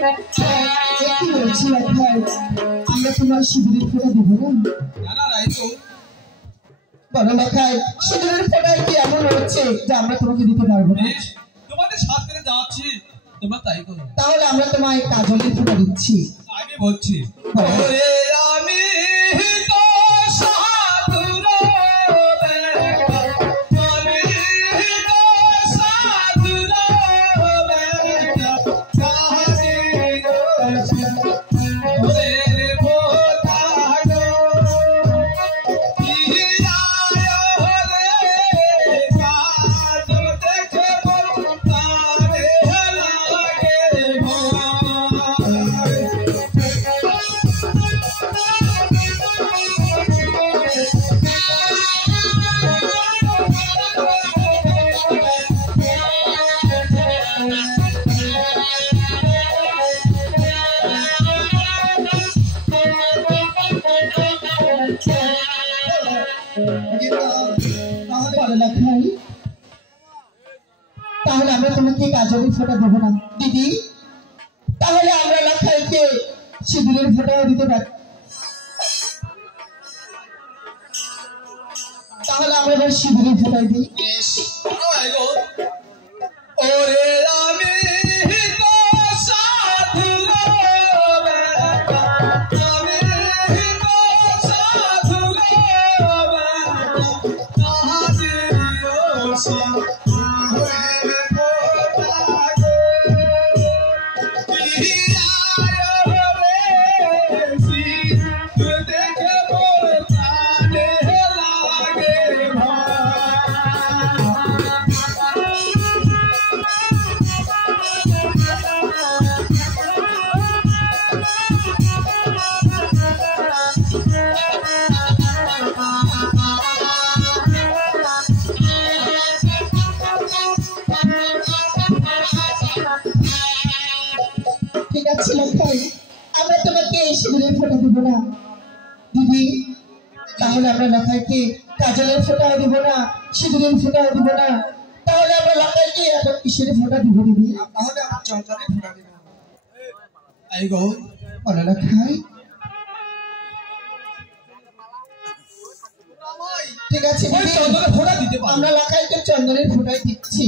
কি বলছি ভাই, আমরা তোমার সিঁদুরের ফোঁটা দেবো না? বলো না ভাই, সিঁদুরের ফোঁটায় কি এমন হচ্ছে যে আমরা তোমাকে দিতে পারবো না? তোমাদের সাথে যাচ্ছি, তোমরা তাই করো। তাহলে আমরা তোমায় কাজলের ফোঁটা দিচ্ছি। আমি বলছি, ওরে আমি তো সাধুর বেটা, আমি তো সাধুর বেটা, কাহিনী ওরে ভোলা গো, কি আয় রে কাজল দেখে তারে লাগে ভয়। তাহলে আমরা তোমাকে কাজলের ফোঁটা দেবো না দিদি। তাহলে আমরা লাখাইকে সিঁদুরের ফোঁটাও দিতে পারি। তাহলে আমরা এবার সিঁদুরের ফোঁটাই দিই। ওরে আমি তো সাধুর বেটা, আমি তো সাধুর বেটা, কাহিনী ভোলা গো, কি আয় রে সিঁদুর দেখে মোর প্রাণে লাগে ভয়। ঠিক আছে লাখাই, আমরা তোমাকে সিঁদুরের ফোঁটা দেবো না দিদি। তাহলে আমরা লাখাইকে কাজলের ফোঁটাও দিব না, সিঁদুরের ফোঁটাও দিব না। তাহলে আমরা লাখাইকে এখন কিসের ফোঁটা দিব দিদি? তাহলে আমার চন্দনের ফোঁটা দিব। এই গো, বলো লাখাই। ঠিক আছে দিদি, চন্দনের ফোঁটা দিতে পারো। আমরা লাখাইকে চন্দনের ফোঁটাই দিচ্ছি।